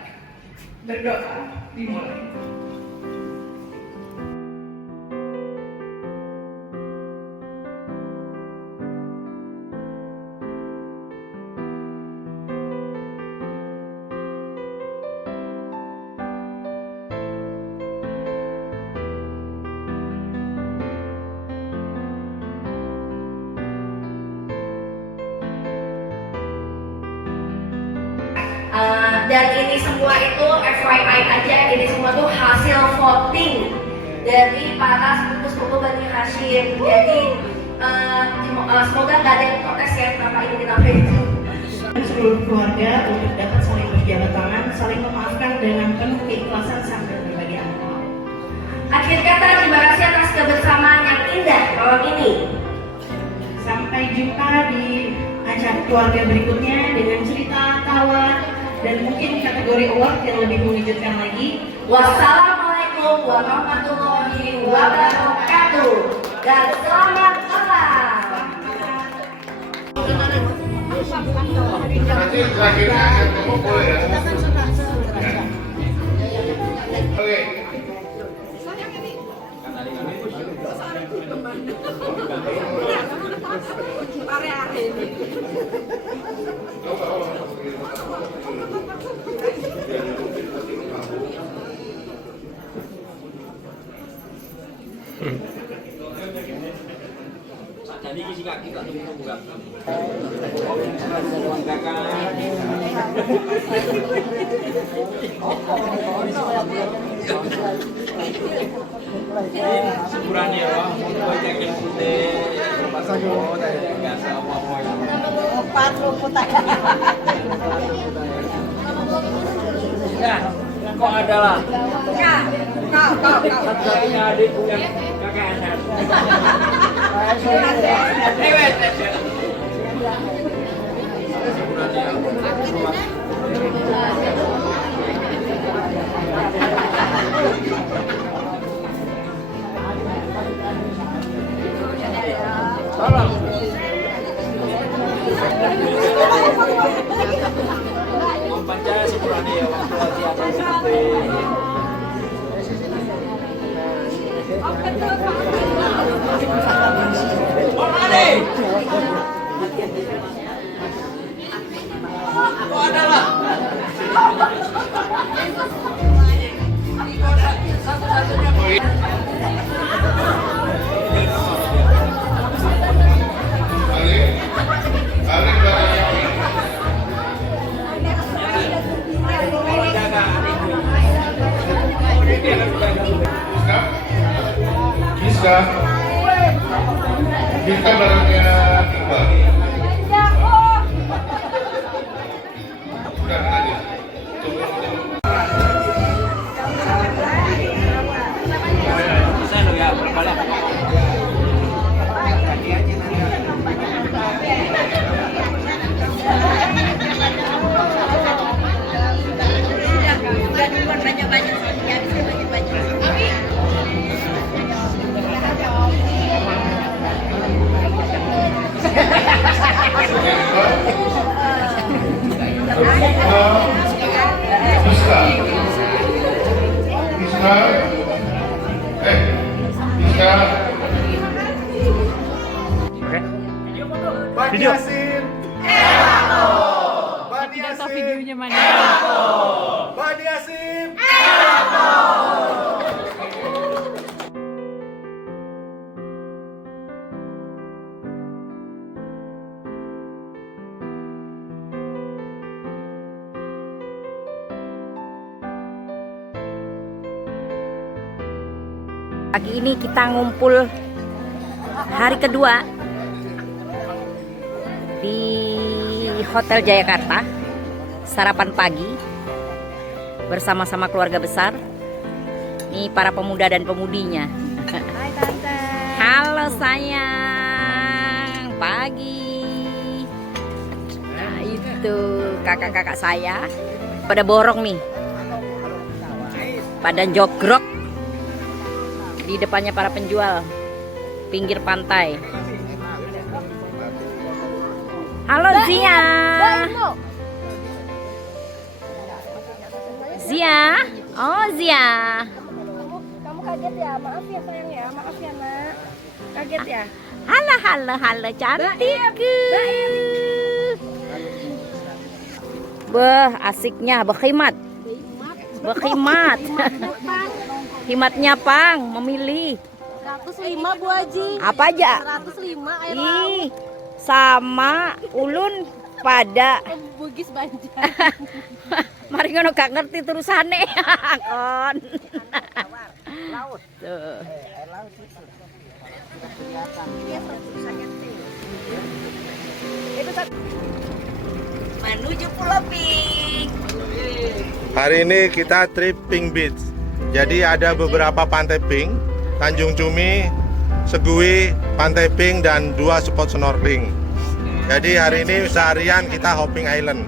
Berdoa dimulai. Dan ini semua itu FYI aja, ini semua tuh hasil voting dari para sepupu-sepupu Bani Hashim. Jadi semoga nggak ada yang protes ya kenapa ini kita pilih. Seluruh keluarga untuk dapat saling berjabat tangan, saling memaafkan dengan penuh keikhlasan sambil berbagi amal. Akhir kata, terima kasih atas kebersamaan yang indah malam ini. Sampai jumpa di acara keluarga berikutnya dengan cerita, tawa, dan mungkin kategori award yang lebih mengejutkan lagi. Wassalamualaikum warahmatullahi wabarakatuh dan selamat malam. Nanti terakhirnya akan mengumpul ya. Oke. Jadi isi kaki tak tunggu enggak. Sebulan ya, banyak yang putih, pasang biasa apa-apa yang 4 putih. Ya, kok ada lah. Kau. Satu-satunya adikku yang kakak anak. Tolong. Om Panca sepurane ya. Bisa. Bisa barangnya Iqbal. Udah nanti. Saya lo ya, berbalik. Bisa. Bisa. Bisa. Bani Yasin. Bani Yasin. Videonya mana? Bani Yasin. Pagi ini kita ngumpul hari kedua di Hotel Jayakarta, sarapan pagi bersama-sama keluarga besar. Nih para pemuda dan pemudinya. Hai Tante. Halo sayang, pagi. Nah itu kakak-kakak saya pada borong nih, pada jogrok di depannya para penjual pinggir pantai. Halo Zia. Zia. Oh Zia. Kamu kaget ya? Maaf ya sayang ya, maaf ya nak. Kaget ya? Halo cantik. Beh, asiknya berkhidmat. Himatnya Pang memilih 105 Bu Haji. apa aja? 105 air Ih, laut. sama ulun pada Bugis Banjar. mari ngono gak ngerti terusane kon. Laut. Tuh. Air laut itu. Menuju Pulau Pink. Hari ini kita trip Pink Beach. Jadi ada beberapa pantai pink, Tanjung Cumi, Segui, Pantai Pink, dan 2 spot snorkeling. Jadi hari ini seharian kita hopping island.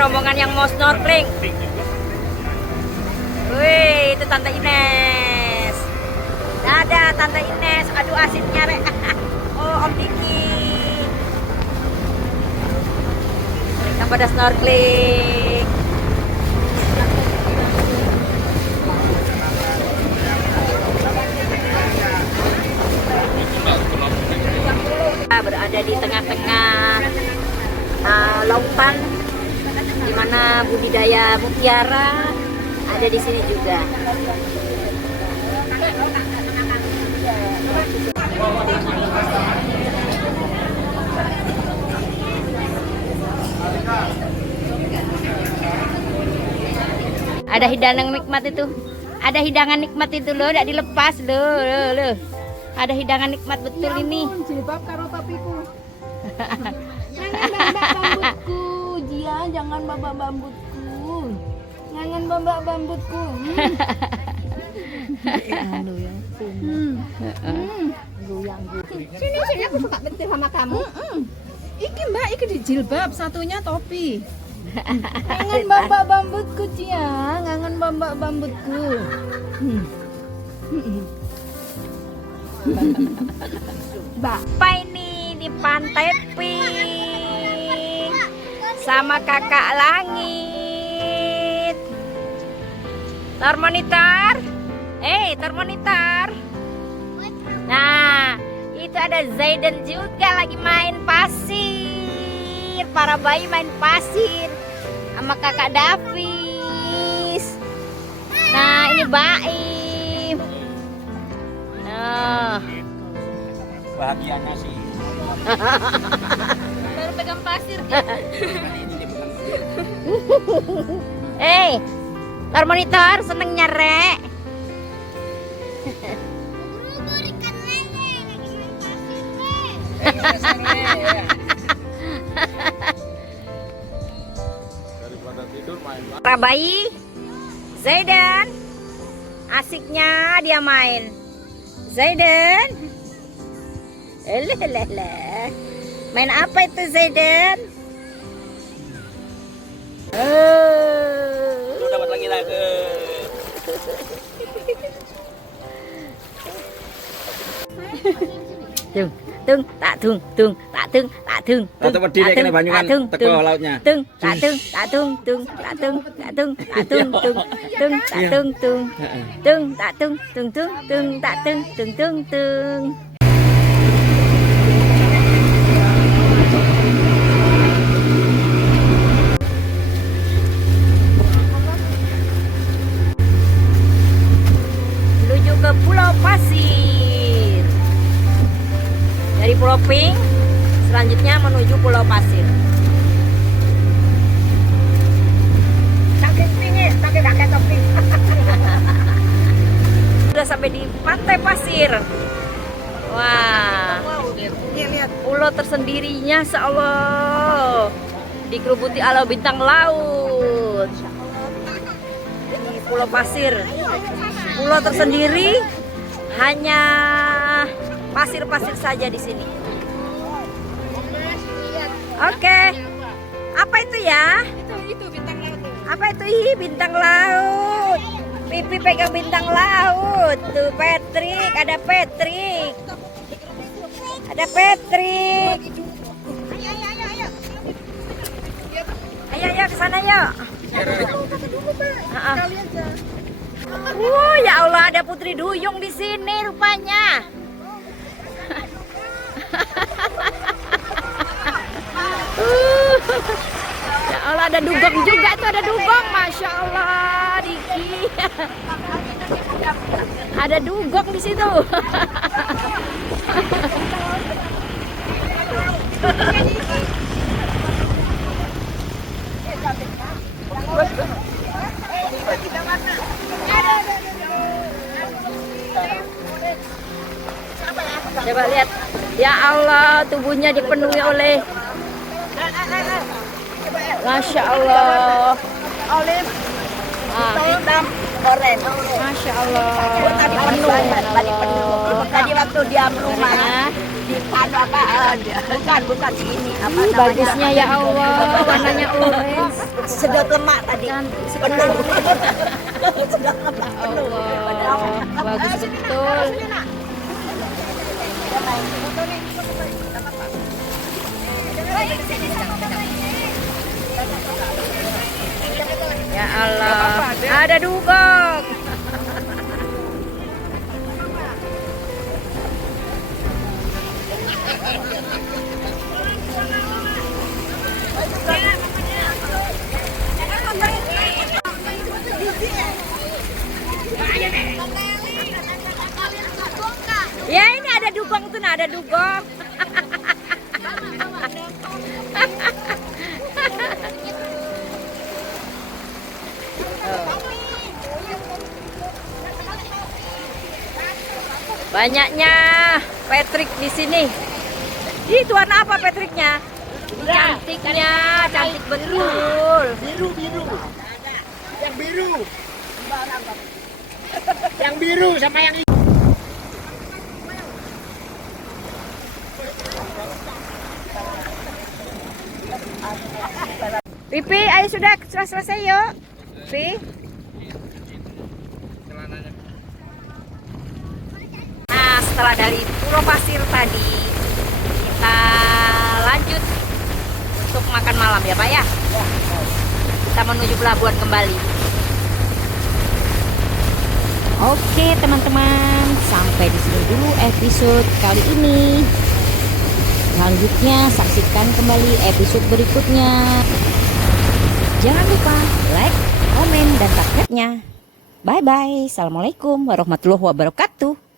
Rombongan yang mau snorkeling. Wih, itu Tante Ines. Dadah Tante Ines. Aduh asiknya rek. Oh Om Diki. Kita pada snorkeling. Kita berada di tengah-tengah lautan, di mana budidaya mutiara ada di sini juga. Ada hidangan nikmat itu. Ada hidangan nikmat itu loh, tidak dilepas loh. Ada hidangan nikmat betul ini. Jilbab karo topiku. Jangan bambak bambutku, Jia, jangan bambak bambutku. Jangan bambak bambutku. Sini aku suka bentir sama kamu. Iki Mbak, iki di jilbab, satunya topi. Ngangen bambak bambutku, Jia, ngangen bambak bambutku. Apa ini di Pantai Pink sama kakak langit. Termonitor, termonitor. Nah, itu ada Zaidan juga lagi main pasir. Para bayi main pasir sama kakak Davis. Nah, ini Baim. Nah, Bahagianya sih. Baru pegang pasir. Monitor senengnya Rek. Daripada tidur main. Rabai, Zaidan, asiknya dia main. Zaidan, main apa itu Zaidan? Lu dapat lagi lagu. Tung, tak tung, tak tung. Ratu pedih nek kene banyu kan teko lautnya. Tung, tak tung, tak tung, tak tung, tak tung, tak tung, tak tung. Menuju ke Pulau Pasir. Dari Pulau Pink, selanjutnya menuju Pulau Pasir. Saking pingin, pakai topi. Sudah sampai di Pantai Pasir. Wah, lihat pulau tersendirinya, Allah, dikerubuti alau bintang laut. Di Pulau Pasir, pulau tersendiri, hanya pasir-pasir saja di sini. Oke. Apa itu ya? Itu bintang laut. Apa itu? Bintang laut. Pipi pegang bintang laut. Tuh Patrick, ada Patrick. Ada Patrick. Ayo ke sana yuk. Ya Allah, ada Putri Duyung di sini rupanya. Ya Allah, ada dugong juga tuh, ada dugong, masya Allah, Diki. Ada dugong di situ. Coba lihat, ya Allah, tubuhnya dipenuhi oleh, masya Allah, olive, hitam, orange, masya Allah. Tadi penuh, tadi waktu dia rumah di bukan ini apa namanya? Bagusnya ya Allah, warnanya orange, sedot lemak tadi, penuh. Sedot lemak penuh. Allah, bagus betul. Ya Allah, ada dugong. Ya ini ada dugong tuh, ada dugong. Banyaknya Patrick di sini. Itu warna apa Patricknya? Cantiknya, cantik betul. Biru. Yang biru. Yang biru sama yang Pipi, ayo sudah selesai yuk. Pipi. Nah, setelah dari Pulau Pasir tadi, kita lanjut untuk makan malam ya Pak ya. Kita menuju pelabuhan kembali. Oke teman-teman, sampai di sini dulu episode kali ini. Selanjutnya saksikan kembali episode berikutnya. Jangan lupa like, komen, dan subscribe-nya. Bye-bye. Assalamualaikum warahmatullahi wabarakatuh.